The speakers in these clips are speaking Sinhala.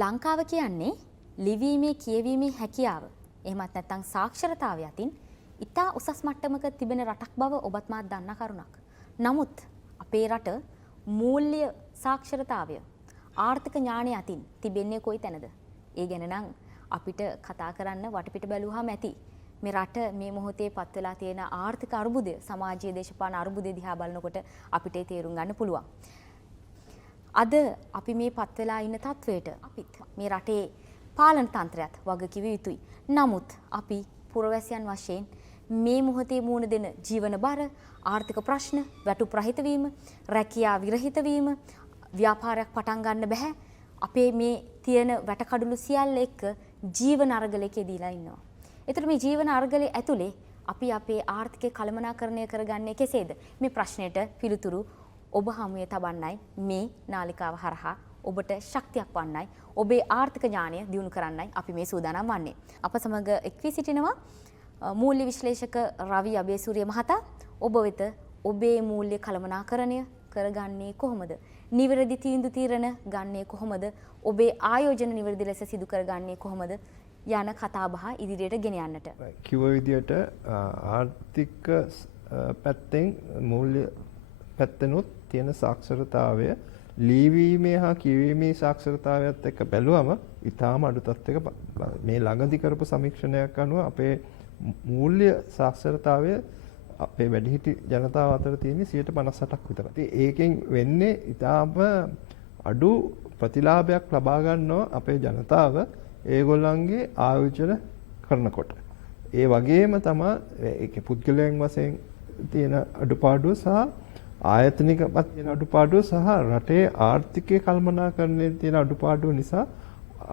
ලංකාව කියන්නේ ලිවීමේ කියවීමේ හැකියාව එහෙමත් නැත්නම් සාක්ෂරතාවය අතින් ඉතා උසස් මට්ටමක තිබෙන රටක් බව ඔබත් මාත් දන්නා කරුණක්. නමුත් අපේ රට මූල්‍ය සාක්ෂරතාවය ආර්ථික ඥානය අතින් තිබෙන්නේ කොයි තැනද? ඒ ගැන නම් අපිට කතා කරන්න වටපිට බැලුවාම ඇති. මේ රට මේ මොහොතේ පත් වෙලා තියෙන ආර්ථික අර්බුදය, සමාජීය දේශපාලන අර්බුදය දිහා බලනකොට අපිට තේරුම් ගන්න පුළුවන්. අද අපි මේ පත් වෙලා ඉන්න තත්වයට අපිත් මේ රටේ පාලන තන්ත්‍රයත් වගකිව යුතුයි. නමුත් අපි පුරවැසියන් වශයෙන් මේ මොහොතේ මුහුණ දෙන ජීවන බර, ආර්ථික ප්‍රශ්න, වැටුප් රහිත වීම, රැකියාව විරහිත වීම, ව්‍යාපාරයක් පටන් ගන්න බැහැ. අපේ මේ තියෙන වැටකඩලු සියල්ල එක්ක ජීවන අරගලයක දීලා ඉන්නවා. ඒතර මේ ජීවන අරගලයේ ඇතුලේ අපි අපේ ආර්ථිකය කළමනාකරණය කරගන්නේ කෙසේද? මේ ප්‍රශ්නෙට පිළිතුරු ඔබ හමුවේ තබන්නයි මේ නාලිකාව හරහා ඔබට ශක්තියක් වන්නයි, ඔබේ ආර්ථික ඥානය දියුණු කරන්නයි අපි මේ සූදානම් වන්නේ. අප සමග එක් වී සිටිනවා මූල්‍ය විශ්ලේෂක රවි අබේසූරිය මහතා. ඔබ වෙත ඔබේ මූල්‍ය කළමනාකරණය කරගන්නේ කොහොමද? නිවැරදි තීන්දුව తీරන ගන්නේ කොහොමද? ඔබේ ආයෝජන නිවැරදි ලෙස සිදු කරගන්නේ කොහොමද? යන කතා බහ ඉදිරියට ගෙන යන්නට. කිව්ව විදියට ආර්ථික පැත්තෙන් මූල්‍ය පැත්තනොත් තියෙන සාක්ෂරතාවය ලිවීමේ හා කියවීමේ සාක්ෂරතාවයත් එක්ක බැලුවම ඊටාම අඩු තත්ත්වයක මේ ළඟදි කරපු සමීක්ෂණයක් අනුව අපේ මූල්‍ය සාක්ෂරතාවය අපේ වැඩිහිටි ජනතාව අතර තියෙන 58ක් විතර. ඉතින් ඒකෙන් වෙන්නේ ඊටාම අඩු ප්‍රතිලාභයක් ලබා ගන්නවා අපේ ජනතාව ඒගොල්ලන්ගේ ආයෝජන කරනකොට. ඒ වගේම තමයි ඒකේ පුද්ගලයන් වශයෙන් තියෙන අඩුපාඩුව සහ ආයතනිකවත් තියෙන අඩුපාඩුව සහ රටේ ආර්ථිකය කළමනාකරණයේ තියෙන අඩුපාඩුව නිසා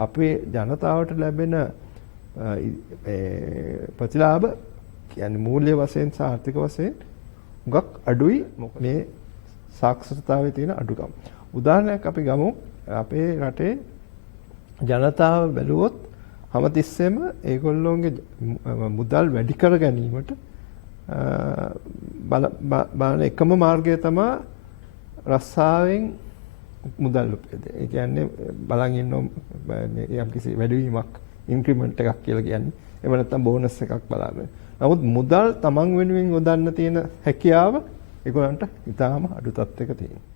අපේ ජනතාවට ලැබෙන ප්‍රතිලාභ කියන්නේ මූල්‍ය වශයෙන් සහ ආර්ථික වශයෙන් ගොක් අඩුයි මේ සාක්ෂරතාවයේ තියෙන අඩුකම. උදාහරණයක් අපි ගමු. අපේ රටේ ජනතාව බැලුවොත් හැමතිස්සෙම ඒගොල්ලෝගේ මුදල් වැඩි කර ගැනීමට බලන එකම මාර්ගය තමයි රස්සාවෙන් මුදල් උපයද. ඒ කියන්නේ බලන් ඉන්න යම් කිසි වැඩිවීමක් ඉන්ක්‍රිමන්ට් එකක් කියලා කියන්නේ. එහෙම නැත්නම් බෝනස් එකක් බලාගෙන. නමුත් මුදල් තමන් වෙනුවෙන් යොදන්න තියෙන හැකියාව ඒගොල්ලන්ට ඉතාම අඩු තත්ත්වයක තියෙනවා.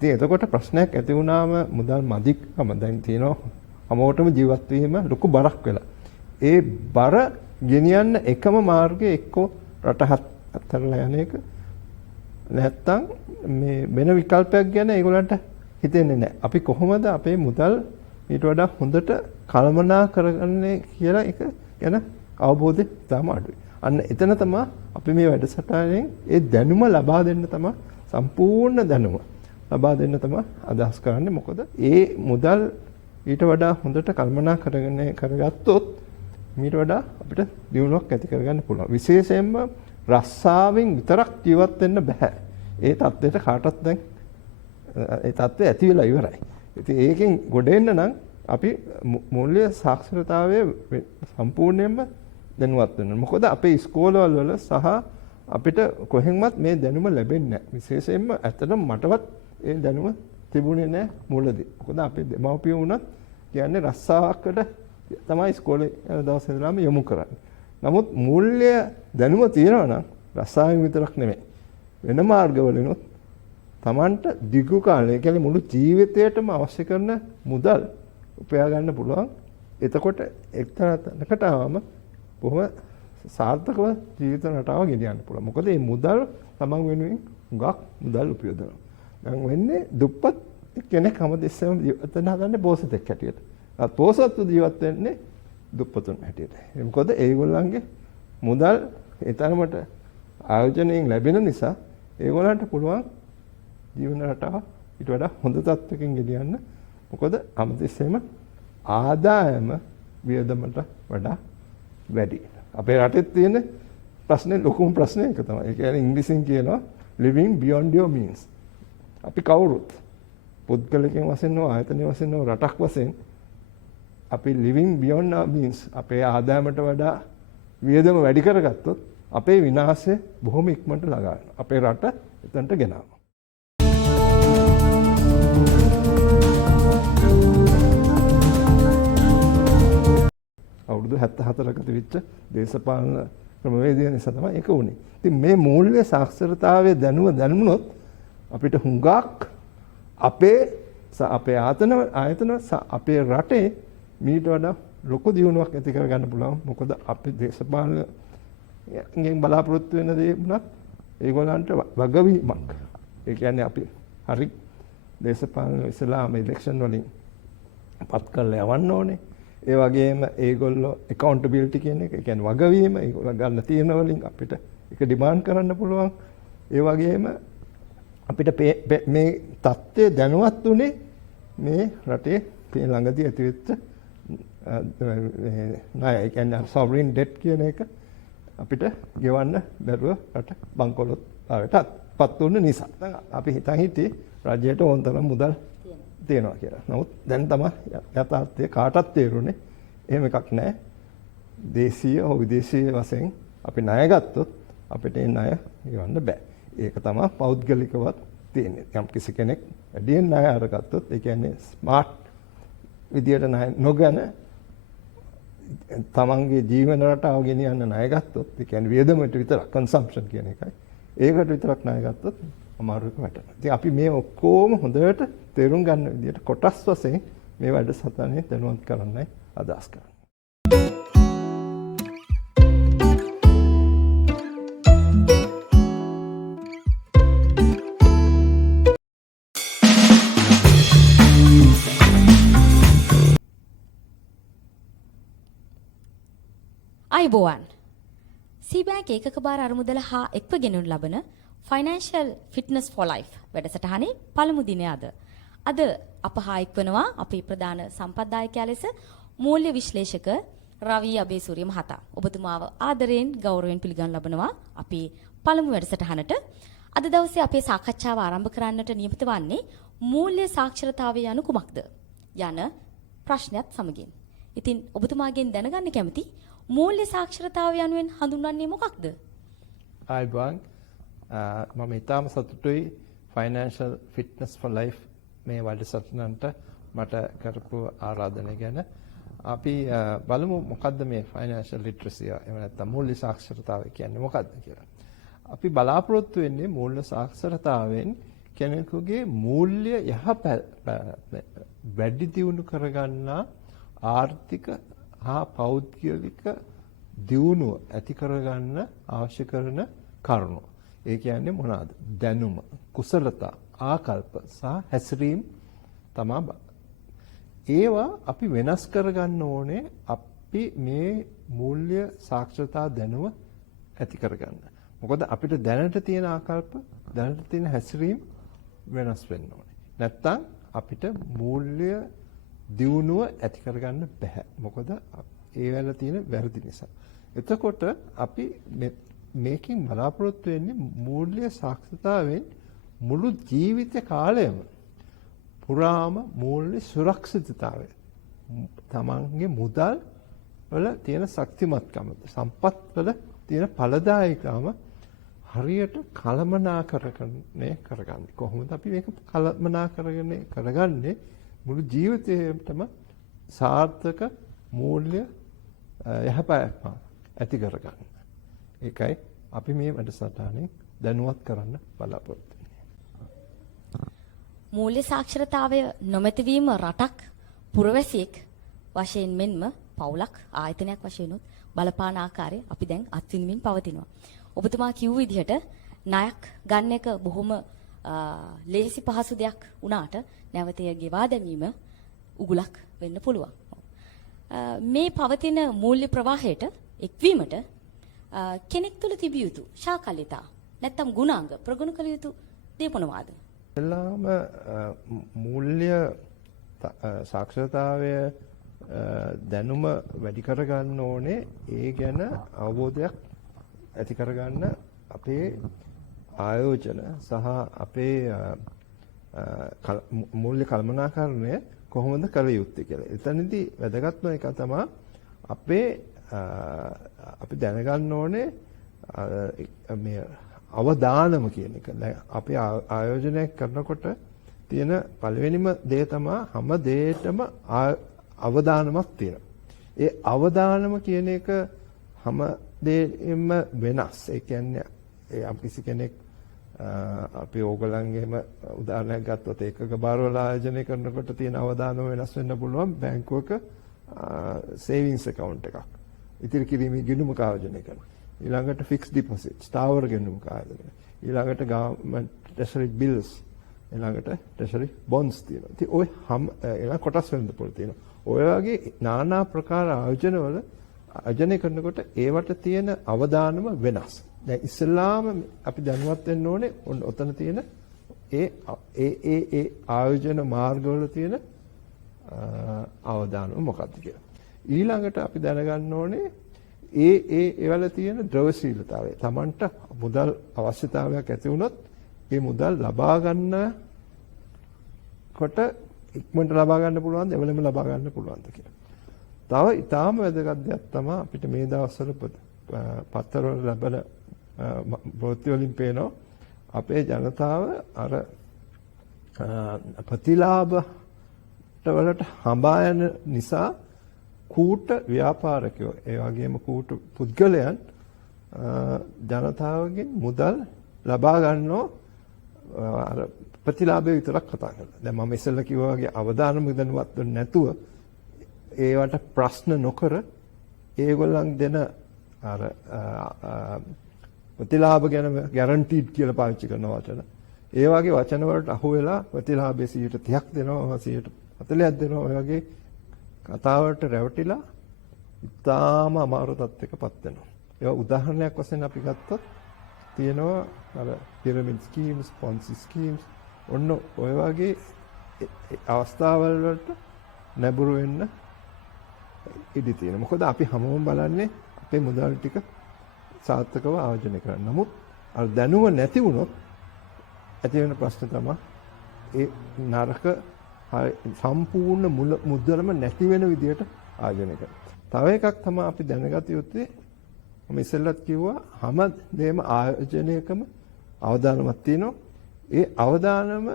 ඉතින් එතකොට ප්‍රශ්නයක් ඇති වුණාම මුදල් මදිකම දැන් තියෙනවා හැමෝටම ජීවත් වීම ලොකු බරක් වෙලා. ඒ බර ගෙනියන්න එකම මාර්ගය එක්කෝ රට අතරලා යන එක. නැත්තම් මේ වෙන විකල්පයක් ගැන ඒගොල්ලන්ට හිතෙන්නේ නැහැ. අපි කොහොමද අපේ මුදල් ඊට වඩා හොඳට කළමනා කරගන්නේ කියලා එක ගැන අවබෝධය තාම අඩුයි. අන්න එතන තමයි අපි මේ වැඩසටහනෙන් ඒ දැනුම ලබා දෙන්න තමයි සම්පූර්ණ දැනුම ලබා දෙන්න තමයි අදහස් කරන්නේ. මොකද ඒ මුදල් ඊට වඩා හොඳට කල්පනා කරගත්තොත් ඊට වඩා අපිට දියුණුවක් ඇති කරගන්න පුළුවන්. විශේෂයෙන්ම රස්සාවෙන් විතරක් ජීවත් වෙන්න බෑ. ඒ தත්ත්වයට කාටවත් දැන් ඒ தත්ත්වය ඇති වෙලා ඉවරයි. ඉතින් ඒකෙන් ගොඩ එන්න නම් අපි මූල්‍ය සාක්ෂරතාවයේ සම්පූර්ණයෙන්ම දැනුවත් වෙන්න. මොකද අපේ ඉස්කෝලවල වල සහ අපිට කොහෙන්වත් මේ දැනුම ලැබෙන්නේ නැහැ. විශේෂයෙන්ම ඇත්තටම මටවත් ඒ දැනුම තිබුණේ නැහැ මුලදී. මොකද අපේ දෙමව්පියෝ වුණත් කියන්නේ රස්සාවකට තමයි ඉස්කෝලේ යන දවස් ඉඳලාම යොමු කරන්නේ. නමුත් මූල්‍ය දැනුම තියෙනවා නම් රස්සාවෙන් විතරක් නෙමෙයි. වෙන මාර්ගවලිනුත් Tamanට දිගු කාලය කියන්නේ මුළු ජීවිතේටම අවශ්‍ය කරන මුදල් උපයා ගන්න පුළුවන්. එතකොට එක්තරා තැනකට ආවම බොහොම සාර්ථකව ජීවිත රටාව ගෙනියන්න පුළුවන්. මොකද මේ මුදල් තමන් වෙනුවෙන් හුඟක් මුදල් උපයෝගනවා. දැන් වෙන්නේ දුප්පත් කෙනෙක් හැමදෙස්සම ජීවිත හදන්නේ පොසතෙක් හැටියට. අත් පොසත්තු ජීවත් වෙන්නේ දුප්පතුන් හැටියට. මොකද ඒගොල්ලන්ගේ මුදල් ඒ තරමට ආයෝජනයෙන් ලැබෙන නිසා ඒගොල්ලන්ට පුළුවන් ජීවන රටාව ඊට වඩා හොඳ තත්ත්වයකින් ගෙනියන්න. මොකද හැමදෙස්සම ආදායම වියදමට වඩා වැඩි. අපේ රටේ තියෙන ප්‍රශ්නේ ලොකුම ප්‍රශ්නේ ඒක තමයි. ඒ කියන්නේ ඉංග්‍රීසියෙන් කියනවා living beyond your means. අපි කවුරුත් පුද්ගලිකයෙන් වශයෙන් හෝ ආයතනීය වශයෙන් හෝ රටක් වශයෙන් අපි living beyond our means අපේ ආදායමට වඩා වියදම වැඩි කරගත්තොත් අපේ විනාශය බොහොම ඉක්මනට ළඟා වෙනවා. අපේ රට එතනට ගෙනාවා. අවුරුදු 74ක තිබිච්ච දේශපාලන ක්‍රමවේදය නිසා තමයි ඒක වුනේ. ඉතින් මේ මූල්‍ය සාක්ෂරතාවයේ දැනුනොත් අපිට හුඟක් අපේ ආයතන අපේ රටේ මීට වඩා ලොකු දියුණුවක් ඇති කරගන්න පුළුවන්. මොකද අපි දේශපාලනයෙන් බලාපොරොත්තු වෙන දේ වුණත් ඒගොල්ලන්ට වගවීමක්. ඒ කියන්නේ අපි හරි දේශපාලන ඉස්ලාම ඉලෙක්ෂන් වලින් පත් කරලා යවන්න ඕනේ. ඒ වගේම ඒගොල්ලෝ accountability කියන එක, ඒ කියන්නේ වගවීම, ඒගොල්ලෝ ගන්න තීරණ වලින් අපිට ඒක ඩිමාන්ඩ් කරන්න පුළුවන්. ඒ වගේම අපිට මේ தත්ත්වය දැනුවත් උනේ මේ රටේ ළඟදී ඇතිවෙච්ච ණය, ඒ කියන්නේ sovereign debt කියන එක අපිට ගෙවන්න බැරුව රට බංකොලොත් ආවටපත් වුණ නිසා. අපි හිතන් හිටියේ රජයට ඕන තරම් මුදල් තියෙනවා කියලා. නමුත් දැන් තමයි යථාර්ථය කාටත් තේරුනේ එහෙම එකක් නැහැ. දේශීය හෝ විදේශීය වශයෙන් අපි ණය ගත්තොත් අපිට ඒ ණය ගෙවන්න බෑ. ඒක තමයි පෞද්ගලිකවත් තියෙන්නේ. යම් කිසි කෙනෙක් වැඩියෙන් ණය අරගත්තොත්, ඒ කියන්නේ ස්මාර්ට් විදියට ණය නොගන තමන්ගේ ජීවන රටාව ගෙනියන්න ණය ගත්තොත්, ඒ කියන්නේ වියදමට විතරක්, කන්සම්ප්ෂන් කියන එකයි. ඒකට විතරක් ණය ගත්තොත් අමාරුවක වැටෙනවා. ඉතින් අපි මේ ඔක්කොම හොඳට තේරුම් ගන්න විදියට කොටස් වශයෙන් මේ වැඩසටහනේ දැනුවත් කරන්නයි අදහස් කරන්නේ. අයිබෝවන්. සීබෑන්ක් ඒකක බාර අරමුදල හා එක්ව ගෙනු ලබන ෆයිනෑන්ෂල් ෆිට්නස් ෆෝ ලයිෆ් වැඩසටහනේ පළමු දිනය අද. අද අප හා එක්වනවා අපේ ප්‍රධාන සම්පත්දායකයා ලෙස මූල්‍ය විශ්ලේෂක රවී අබේසූරිය මහතා. ඔබතුමාව ආදරයෙන් ගෞරවයෙන් පිළිගනු ලබනවා අපේ පළමු වැඩසටහනට. අද දවසේ අපේ සාකච්ඡාව ආරම්භ කරන්නට නියමිත වන්නේ මූල්‍ය සාක්ෂරතාවය යනු කුමක්ද යන ප්‍රශ්නයත් සමගින්. ඉතින් ඔබතුමාගෙන් දැනගන්න කැමති මූල්‍ය සාක්ෂරතාවය යනුවෙන් හඳුන්වන්නේ මොකක්ද? අයිබෝන්, මම ඉතාම සතුටුයි ෆයිනෑන්ෂල් ෆිට්නස් ෆෝ ලයිෆ් මේ වැඩසටහනට මට කරපු ආරාධනය ගැන. අපි බලමු මොකද්ද මේ ෆයිනෑන්ෂල් ලිටරසි, එහෙම නැත්නම් මූල්‍ය සාක්ෂරතාවය කියන්නේ මොකද්ද කියලා. අපි බලාපොරොත්තු වෙන්නේ මූල්‍ය සාක්ෂරතාවෙන් කෙනෙකුගේ මූල්‍ය වැඩි දියුණු කරගන්නා ආර්ථික හා පෞද්ගලික දියුණුව ඇති කරගන්න අවශ්‍ය කරන කරුණු. ඒ කියන්නේ මොනවාද? දැනුම, කුසලතා, ආකල්ප සහ හැසිරීම් තමයි. ඒවා අපි වෙනස් කරගන්න ඕනේ අපි මේ මූල්‍ය සාක්ෂරතා දැනුම ඇති කරගන්න. මොකද අපිට දැනට තියෙන ආකල්ප, දැනට තියෙන හැසිරීම් වෙනස් වෙන්න ඕනේ. නැත්තම් අපිට මූල්‍ය දියුණුව ඇති කරගන්න බැහැ. මොකද ඒ වල තියෙන වැරදි නිසා. එතකොට අපි මේකෙන් බලාපොරොත්තු වෙන්නේ මූල්‍ය සාක්ෂරතාවෙන් මුළු ජීවිත කාලයම පුරාම මූල්‍ය සුරක්ෂිතතාවය, තමන්ගේ මුදල් වල තියෙන ශක්තිමත්කම, සම්පත් වල තියෙන ඵලදායකම හරියට කළමනාකරණය කරගන්නේ. කොහොමද අපි මේක කළමනාකරණය කරගන්නේ? මුළු ජීවිතේටම සාර්ථක මූල්‍ය යහපැවැත්ම ඇති කරගන්න. ඒකයි අපි මේ වැඩසටහනේ දැනුවත් කරන්න බලාපොරොත්තු වෙන්නේ. මූල්‍ය සාක්ෂරතාවය නොමැතිවීම රටක්, පුරවැසියෙක් වශයෙන් මෙන්ම පවුලක්, ආයතනයක් වශයෙන් උත් බලපාන ආකාරය අපි දැන් අත්විඳින්මින් පවතිනවා. ඔබතුමා කිව් විදිහට ණයක් ගන්න එක බොහොම ලේසි පහසු දෙයක් වුණාට නැවත එය ගෙවා දැමීම උගුලක් වෙන්න පුළුවන්. මේ පවතින මූල්‍ය ප්‍රවාහයට එක්වීමට කෙනෙක් තුළ තිබිය යුතු ශාකල්‍යතා නැත්නම් ගුණාංග ප්‍රගුණ කළ යුතු දේ මොනවාද? එල්ලාම මූල්‍ය සාක්ෂරතාවය දැනුම වැඩි කරගන්න ඕනේ. ඒ ගැන අවබෝධයක් ඇති කරගන්න අපේ ආයෝජන සහ අපේ මූල්‍ය කළමනාකරණය කොහොමද කළ යුත්තේ කියලා. එතනදී වැදගත්ම එක තමයි අපි දැනගන්න ඕනේ මේ අවදානම කියන එක. දැන් අපි ආයෝජනය කරනකොට තියෙන පළවෙනිම දේ තමයි හැම දෙයකටම අවදානමක් තියෙනවා. ඒ අවදානම කියන එක හැම දෙයක්ම වෙනස්. ඒ කියන්නේ කිසි කෙනෙක් අපි ඕගලන්ගේම උදාහරණයක් ගත්තොත් ඒකක බාරවල ආයෝජනය කරනකොට තියෙන අවදානම වෙනස් වෙන්න පුළුවන් බැංකුවක සේවිංස් account එකක්. ඉතිරි කිරීමේ ගිණුමක ආයෝජනය කරනවා. ඊළඟට ෆික්ස් ඩිපොසිට්, ස්ථාවර ගිණුමක ආයෝජනය. ඊළඟට ගවර්න්මන්ට් ට්‍රෙෂරි බිල්ස්, ඊළඟට ට්‍රෙෂරි බොන්ඩ්ස් තියෙනවා. ඉතින් ඔය ඊළඟ කොටස් වෙනද පොල් තියෙනවා. ඔය වගේ নানা ප්‍රකාර ආයෝජනවල ආයෝජනය කරනකොට ඒවට තියෙන අවදානම වෙනස්. දැන් ඉස්ලාම අපි දැනුවත් වෙන්න ඕනේ ඔතන තියෙන ඒ ආයෝජන මාර්ගවල තියෙන අවදානම මොකක්ද කියලා. ඊළඟට අපි දැනගන්න ඕනේ ඒවල තියෙන ද්‍රවශීලතාවය. Tamanට මුදල් අවශ්‍යතාවයක් ඇති වුණොත් ඒ මුදල් ලබා ගන්න කොට ඉක්මනට ලබා ගන්න පුළුවන්ද, එවලම ලබා ගන්න පුළුවන්ද කියලා. තව ඊටාම වැදගත් දෙයක් තමයි අපිට මේ දවස්වල පත්තරවල ලැබෙන ප්‍රවෘත්ති වලින් පේනවා අපේ ජනතාව අර ප්‍රතිලාභ වලට හඹා යන නිසා කූට ව්‍යාපාරිකයෝ ඒ වගේම කූට පුද්ගලයන් ජනතාවගෙන් මුදල් ලබා ගන්නෝ අර ප්‍රතිලාභය විතරක් කතා කරලා. දැන් මම ඉස්සෙල්ලා කිව්වා වගේ අවදානම දැනුවත් වෙන්නේ නැතුව ඒවට ප්‍රශ්න නොකර ඒගොල්ලන් දෙන අර ප්‍රතිලාභ ගැන ගැරන්ටිඩ් කියලා පාවිච්චි කරන වචන. ඒ වගේ වචන වලට අහු වෙලා ප්‍රතිලාභයේ 30ක් දෙනවා, 40ක් දෙනවා. ඔය වගේ කතාවට රැවටිලා ඉතාම අමාරු තත්යකපත් වෙනවා. ඒ උදාහරණයක් වශයෙන් අපි ගත්තොත් තියෙනවා අර පිරමිඩ් ස්කීම්ස්, පොන්සි ස්කීම්ස් ඔන්න ඔය වගේ අවස්ථාවල් වලට නැඹුරු වෙන්න ඉඩ තියෙනවා. මොකද අපි හැමෝම බලන්නේ අපේ මුදල් ටික සාර්ථකව ආයෝජනය කරන්න. නමුත් අර දැනුම නැති වුණොත් ඇති වෙන ප්‍රශ්න තමයි ඒ නරක සම්පූර්ණ මුදලම නැති වෙන විදියට ආයෝජනය කරනවා. තව එකක් තමයි අපි දැනගත යුත්තේ මම ඉස්සෙල්ලත් කිව්වා හැම දෙයක්ම ආයෝජනයකම අවදානමක් තියෙනවා. ඒ අවදානම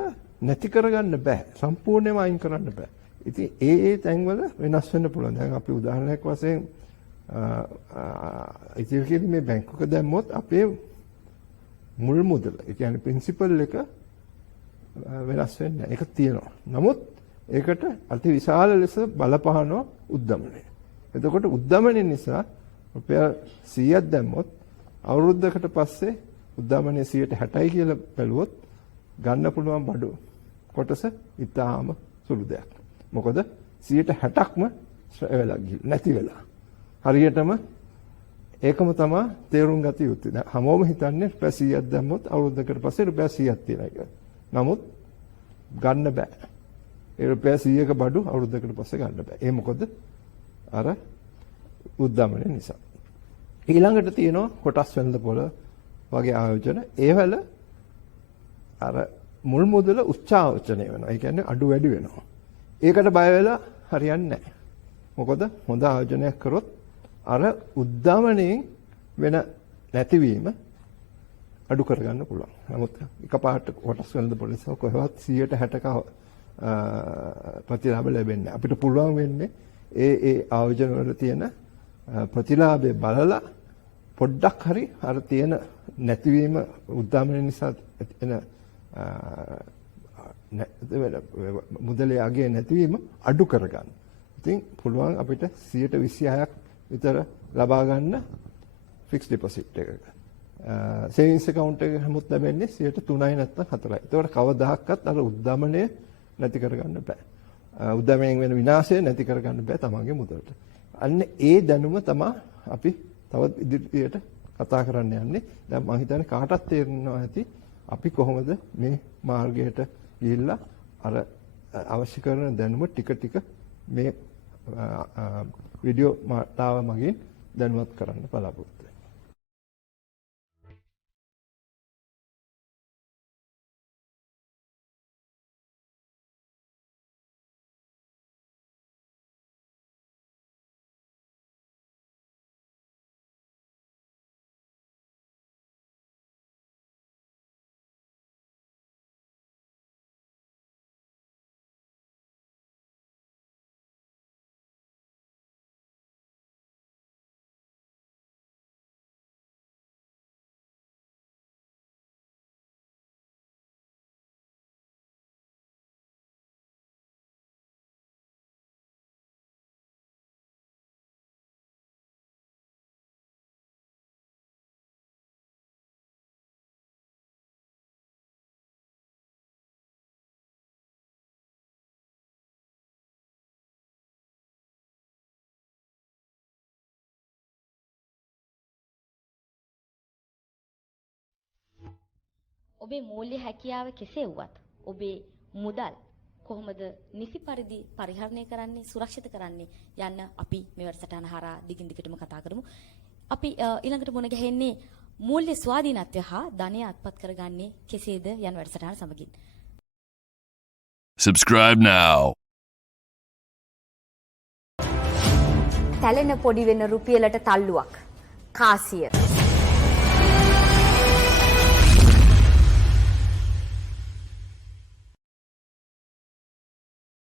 නැති කරගන්න බෑ. සම්පූර්ණයෙන්ම අයින් කරන්න බෑ. ඉතින් ඒ තැන්වල වෙනස් වෙන්න පුළුවන්. දැන් අපි උදාහරණයක් වශයෙන් ඉතින් කියන්නේ මේ බැංකුවක දැම්මොත් අපේ මුල් මුදල, ඒ කියන්නේ ප්‍රින්සිපල් එක වෙනස් වෙන්නේ නැහැ. ඒක තියෙනවා. නමුත් ඒකට අති විශාල ලෙස බලපානවා උද්දමනය. එතකොට උද්දමනය නිසා රුපියල් 100ක් දැම්මොත් අවුරුද්දකට පස්සේ උද්දමනය 60යි කියලා බැලුවොත් ගන්න පුළුවන් බඩු කොටස ඉතාම සුළු දෙයක්. මොකද 60%ක්ම වෙලා ගිහින් නැති වෙලා. හරියටම ඒකම තමයි තේරුම් ගත යුත්තේ. දැන් හැමෝම හිතන්නේ රුපියල් 100ක් දැම්මොත් අවුරුද්දකට පස්සේ රුපියල් 100ක් තියෙනවා කියලා. නමුත් ගන්න බෑ. ඒ රුපියල් 100ක බඩු අවුරුද්දකට පස්සේ ගන්න බෑ. ඒ මොකද අර උද්දමනය නිසා. ඊළඟට තියෙනවා කොටස් වෙළඳපොළ වගේ ආයෝජන. ඒවල අර මුල් මුදල උච්චාවචනය වෙනවා. ඒ කියන්නේ අඩු වැඩි වෙනවා. ඒකට බය වෙලා හරියන්නේ නැහැ. මොකද හොඳ ආයෝජනයක් කරොත් අර උද්දමනයෙන් වෙන නැතිවීම අඩු කරගන්න පුළුවන්. නමුත් එකපාරට කොටස් වෙළඳපොළ නිසා කොහෙවත් 160ක ප්‍රතිලාභ ලැබෙන්නේ නැහැ. අපිට පුළුවන් වෙන්නේ ඒ ආයෝජන වල තියෙන ප්‍රතිලාභය බලලා පොඩ්ඩක් හරි අර තියෙන නැතිවීම උද්දමනය නිසා එන මුදලේ අගේ නැතිවීම අඩු කරගන්න. ඉතින් පුළුවන් අපිට 126ක් විතර ලබා ගන්න ෆික්ස් ඩිපොසිට් එකක. සේවිංස් account එක හැමෝත් ලැබෙන්නේ 3යි නැත්නම් 4යි. ඒතකොට කවදාහක්වත් අර උද්දමනය නැති කරගන්න බෑ. උද්දමනයෙන් වෙන විනාශය නැති කරගන්න බෑ තමන්ගේ මුදලට. අන්න ඒ දැනුම තමයි අපි තවත් ඉදිරියට කතා කරන්න යන්නේ. දැන් මම හිතන්නේ කාටත් තේරෙනවා ඇති අපි කොහොමද මේ මාර්ගයට ගිහිල්ලා අර අවශ්‍ය කරන දැනුම ටික ටික මේ වීඩියෝ මාතාව මගින් දැනුවත් කරන්න බලාපොරොත්තු ඔබේ මූල්‍ය හැකියාව කෙසේ වුවත් ඔබේ මුදල් කොහොමද නිසි පරිදි පරිහරණය කරන්නේ සුරක්ෂිත කරන්නේ යන්න අපි මේ වැඩසටහන හරහා දිගින් දිගටම කතා කරමු. අපි ඊළඟට මුණ ගැහෙන්නේ මූල්‍ය ස්වාධීනත්වය හා ධනය අත්පත් කරගන්නේ කෙසේද යන වැඩසටහන සමගින්. Subscribe now. තැලෙන පොඩි වෙන රුපියලට තල්ලුවක්. කාසිය